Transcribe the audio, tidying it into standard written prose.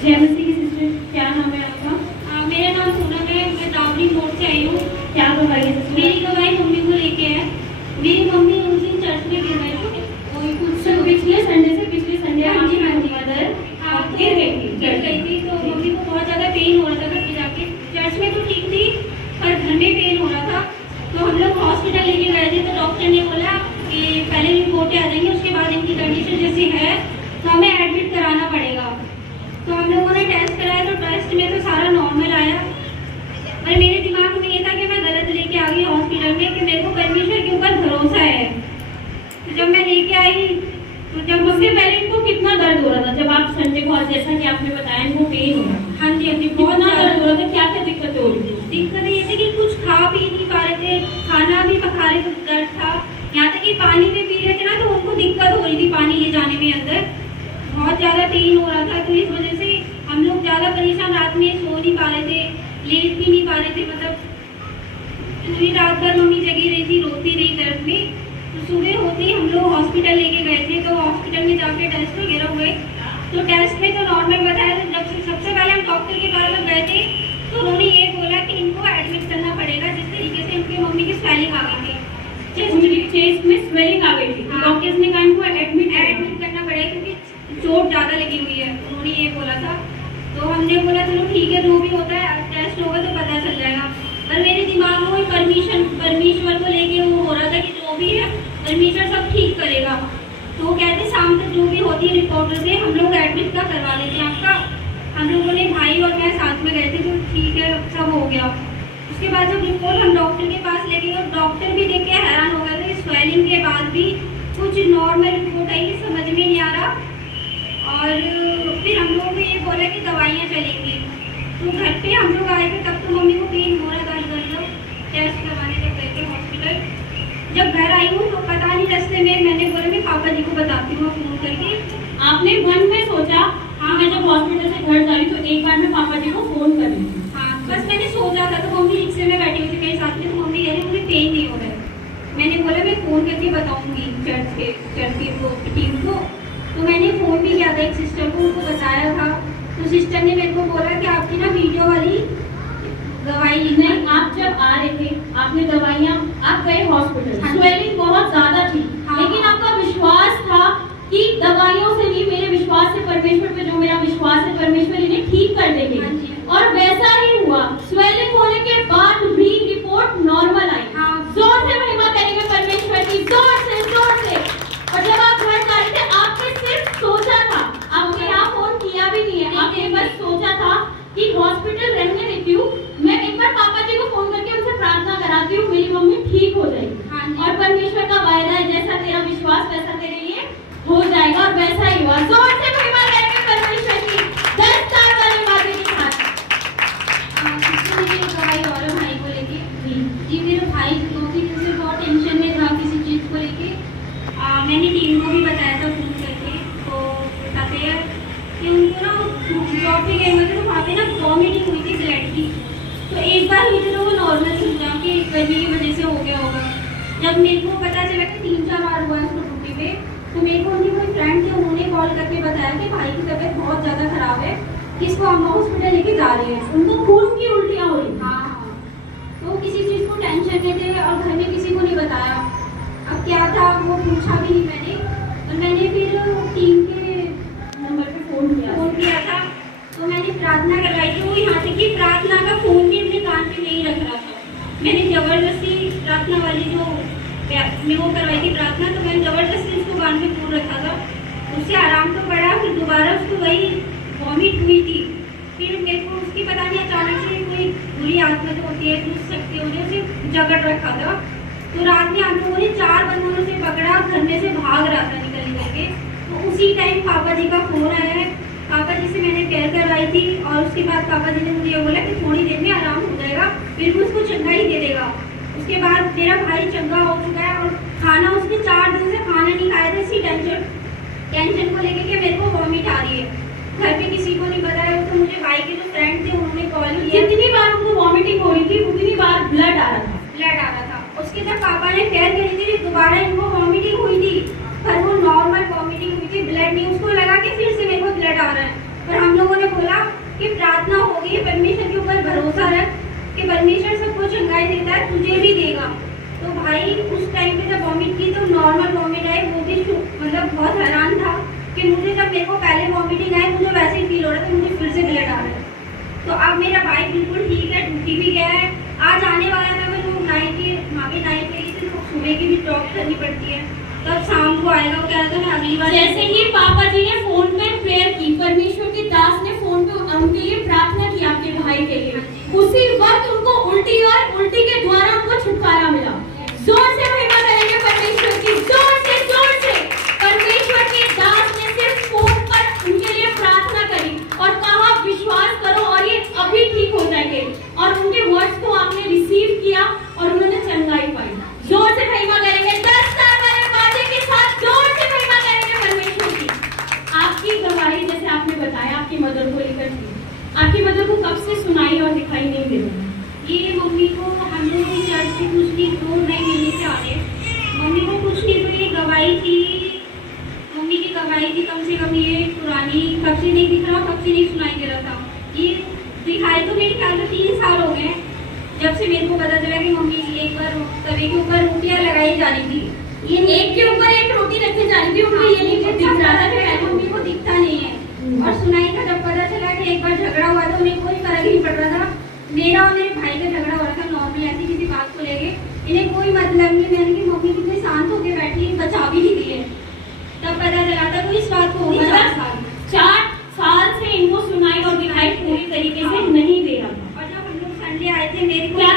जय मसीह की सिस्टर, क्या नाम है आपका? मेरा नाम पूनम है। मैं दावरी मोड़ से आई हूँ। क्या गवाही है सिस्टर? मेरी गवाही मम्मी को लेके है। मेरी मम्मी उस दिन चर्च में गिर गई थी। वही कुछ पिछले संडे हाँ जी, हाँ जी। मदर गिर गई थी तो मम्मी को बहुत ज़्यादा पेन हो रहा था घर पे जाके। चर्च में तो ठीक थी पर घर में पेन हो रहा था, तो हम लोग हॉस्पिटल लेके गए थे। तो डॉक्टर ने बोला कि पहले रिपोर्टें आ जाएंगी, उसके बाद इनकी कंडीशन जैसी है तो हमें एडमिट कराना पड़ेगा। तो हम लोगों ने टेस्ट कराया तो टेस्ट में तो सारा नॉर्मल आया, पर मेरे दिमाग में ये था कि मैं गलत लेके आ गई हॉस्पिटल में, कि मेरे को परमेश्वर के ऊपर भरोसा है। तो जब मैं लेके आई तो जब उससे पहले इनको कितना दर्द हो रहा था जब आप संडे को, जैसा कि आपने बताया इनको पेन हो रहा था? हाँ जी, हाँ जी, बहुत दर्द हो रहा था। क्या क्या दिक्कतें हो रही थी? दिक्कत ये थी कि कुछ खा पी नहीं पा रहे थे, खाना भी पका रहे थे, दर्द था। यहाँ तक कि पानी भी पी रहे थे ना तो उनको दिक्कत हो रही थी पानी ले जाने में अंदर, बहुत ज़्यादा पेन हो रहा था। तो इस वजह से हम लोग ज़्यादा परेशान, रात में सो नहीं पा रहे थे, लेट भी नहीं पा रहे थे। मतलब पूरी रात भर मम्मी जगी रही थी, रोती रही दर्द में। तो सुबह होते ही हम लोग हॉस्पिटल लेके गए थे। तो हॉस्पिटल में जाके टेस्ट वगैरह हुए तो टेस्ट में तो नॉर्मल बताया। तो जब सबसे पहले हम डॉक्टर के पास गए थे तो उन्होंने ये बोला कि इनको एडमिट करना पड़ेगा, जिस तरीके से इनकी मम्मी की स्वेलिंग आ गई थी, चेस्ट में स्वेलिंग आ गई थी। डॉक्टर्स ने कहा इनको एडमिट करना पड़ेगा क्योंकि चोट ज़्यादा लगी हुई है, उन्होंने ये बोला था। तो हमने बोला चलो ठीक है, जो भी होता है टेस्ट होगा तो पता चल जाएगा। पर मेरे दिमाग में परमेश्वर को लेके वो हो रहा था कि जो भी है परमेश्वर सब ठीक करेगा। तो वो कहते शाम तक जो भी होती है रिपोर्ट से हम लोग एडमिट का करवा देते हैं आपका। हम लोगों ने, भाई और मैं साथ में गए थे, तो ठीक है सब हो गया। उसके बाद जब रिपोर्ट हम डॉक्टर के पास ले गए और डॉक्टर भी देख के हैरान हो गए थे कि स्वेलिंग के बाद भी कुछ नॉर्मल रिपोर्ट आई, समझ में नहीं आ रहा। और फिर हम लोगों को ये बोला कि दवाइयाँ चलेंगी। तो घर पे हम लोग आए थे तब तो मम्मी को पेन हो रहा था, टेस्ट करवाने जब गए थे हॉस्पिटल। जब घर आई हूँ तो पता नहीं, रास्ते में मैंने बोला मैं पापा जी को बताती हूँ फ़ोन करके। आपने मन में सोचा हाँ मैं जब हॉस्पिटल से घर जा रही तो एक बार मैं पापा जी को फोन कर रही हूँ? हाँ, बस मैंने सोचा था। तो मम्मी रिक्शे में बैठी हुई थी मेरे साथ में, तो मम्मी कह रही मुझे पेन नहीं हो रहा है। मैंने बोला मैं फ़ोन करके बताऊँगी चर्च की टीम को। तो मैंने फ़ोन भी किया था एक सिस्टर को, उनको बताया था। तो सिस्टर ने मेरे को बोला कि आपकी ना वीडियो वाली दवाई नहीं, आप जब आ रहे थे आपने दवाइयाँ, आप गए हॉस्पिटल, स्वेलिंग बहुत ज्यादा थी। लेकिन आपका विश्वास था कि दवाइयों से नहीं, मेरे विश्वास से परमेश्वर पे जो मेरा विश्वास है परमेश्वर इन्हें ठीक कर देंगे। और वैसा ही हुआ। स्वेलिंग होने के बाद भी रिपोर्ट नॉर्मल आई। जोर से महिमा करेंगे परमेश्वर की, जोर से जोर से। और जब आप घर जा रहे थे आपने सिर्फ सोचा था, आपने यहाँ फोन किया भी नहीं है, आपने बस सोचा था कि हॉस्पिटल रहने देती हूँ, मैं एक बार पापा जी को फोन करके उनसे प्रार्थना कराती हूँ, मेरी मम्मी ठीक हो जाएगी। और परमेश्वर का वायदा है, जैसा तेरा विश्वास वैसा तेरे लिए हो जाएगा। और वैसा ही हुआ। जोर से महिमा करेंगे परमेश्वर की 10 साल वाली बातें के साथ। दवाई और भाई को लेके जी, मेरा भाई 2-3 दिन से बहुत टेंशन में था किसी चीज़ को लेके। मैंने टीम को भी बताया था फोन करके। तो बताते हैं कि उनको ना जॉब पे गए हुए थे, तो वहाँ पे ना वॉमिटिंग हुई थी ब्लड की। तो एक बार हुई थी तो वो नॉर्मल सुना कि गर्मी की वजह से हो गया होगा। जब मेरे को पता चला कि 3-4 बार हुआ है उसको ड्यूटी पे, तो मेरे को उनकी कोई फ्रेंड थी, उन्होंने कॉल करके बताया कि भाई की तबीयत बहुत ज़्यादा खराब है, किसको हम हॉस्पिटल लेके जा रहे हैं, उनको खून की उल्टियाँ हो रही। हाँ, तो किसी चीज़ को टेंशन में थे और घर में किसी को नहीं बताया। अब क्या था वो पूछा भी नहीं मैंने। और मैंने फिर टीम के नंबर पे फोन किया था। तो मैंने प्रार्थना करवाई थी। वो यहाँ तक कि प्रार्थना का फोन भी अपने कान पे नहीं रख रहा था। मैंने ज़बरदस्ती प्रार्थना वाली जो मैं वो करवाई थी प्रार्थना, तो मैंने ज़बरदस्ती उसको कान पे फोन रखा था। उससे आराम तो पड़ा, फिर दोबारा उसको वही वॉमिट हुई थी। फिर मेरे को उसकी पता नहीं अचानक से कोई बुरी आत्मा जो होती है, घुस सकती होने उसे जकड़ रखा था। तो रात में हम लोगों ने 4 बंदूकों से पकड़ा, घर में से भाग रहा था निकल करके। तो उसी टाइम पापा जी का फोन आया है। पापा जी से मैंने प्रेयर करवाई थी और उसके बाद पापा जी ने मुझे ये बोला कि थोड़ी देर में आराम हो जाएगा, फिर भी उसको चंगा ही दे देगा। उसके बाद मेरा भाई चंगा हो चुका है और खाना उसने 4 दिन से खाना नहीं खाया था, इसी टेंशन को लेके कि मेरे को वॉमिट आ रही है। घर पे किसी को नहीं बताया। तो मुझे भाई के जो फ्रेंड थे उन्होंने कॉल किया। जितनी बार उनको वॉमिटिंग हो रही थी उतनी बार ब्लड आ रहा था। उसके बाद पापा ने प्रेयर करी थी, दोबारा इनको वॉमिटिंग हुई थी, पर वो नॉर्मल वॉमिटिंग हुई थी, ब्लड नहीं। उसको लगा कि फिर से मेरे को ब्लड आ रहा है। पर हम लोगों ने बोला कि परमेश्वर सबको चंगाई देता है, तुझे भी देगा। तो भाई उस टाइम पे जब वॉमिट की तो नॉर्मल वॉमिट आई, वो भी मतलब बहुत हैरान था कि मुझे जब मेरे को पहले वॉमिटिंग आई मुझे वैसे ही फील हो रहा था मुझे फिर से ब्लड आ रहा है। तो अब मेरा भाई बिल्कुल ठीक है, ड्यूटी भी गया है, आज आने वाला था। मैं जो नाइट की वहाँ पे नाइट गई थी तो सुबह की भी जॉब करनी पड़ती है, तब शाम को आएगा। वो कह रहा था मैं अगली बार जैसे ही पापा जी ने फोन पे प्रेयर की, परमेश्वर की दास ने फोन पे उनके लिए प्रार्थना की आपके भाई के लिए, उसी वक्त उनको उल्टी और उल्टी के द्वारा उनको छुटकारा मिला। जोर से महिमा करेंगे परमेश्वर की, जोर से परमेश्वर की दास ने सिर्फ फोन पर उनके लिए प्रार्थना करी और कहा विश्वास करो और ये अभी ठीक हो जाएंगे, और उनके वर्ड्स को आपने रिसीव किया और उन्होंने चंगाई पाई। जोर से महिमा करेंगे 10 साल वाले बाजे के साथ, जोर से महिमा करेंगे परमेश्वर की। आपकी गवाही जैसे आपने बताया आपकी मदर को लेकर थी, आपकी मदर को कब से सुनाई और दिखाई नहीं दे रही? ये मम्मी को हम लोग की चर्च से कुछ नहीं, 2 महीने से आ रहे। मम्मी को कुछ नहीं, तो ये गवाही थी, मम्मी की गवाही थी कम से कम ये पुरानी, कब से नहीं दिख रहा, कब से नहीं सुनाई दे रहा था। ये दिखाई तो मेरे ख्याल से 3 साल हो गए जब से मेरे को पता चला कि मम्मी एक बार तवे के ऊपर रोटियां लगाई जा रही थी, ये एक के ऊपर एक रोटी रखी जा रही थी, उनको ये नहीं दिख रहा था कि मम्मी को दिखता नहीं है। और सुनाई का जब पता चला कि एक बार झगड़ा हुआ था, उन्हें कोई फर्क नहीं पड़ रहा था, मेरा और मेरे भाई का झगड़ा हो रहा था नॉर्मल ऐसी किसी बात को लेके, इन्हें कोई मतलब नहीं। मैंने कि मम्मी कितने शांत होकर बैठी, बचा भी नहीं दिए, तब पता चला था कोई इस बात को 4 साल से इनको सुनाई और दिखाई पूरी तरीके से नहीं दे रहा था। और जब हम लोग संडे आए थे, मेरे को क्या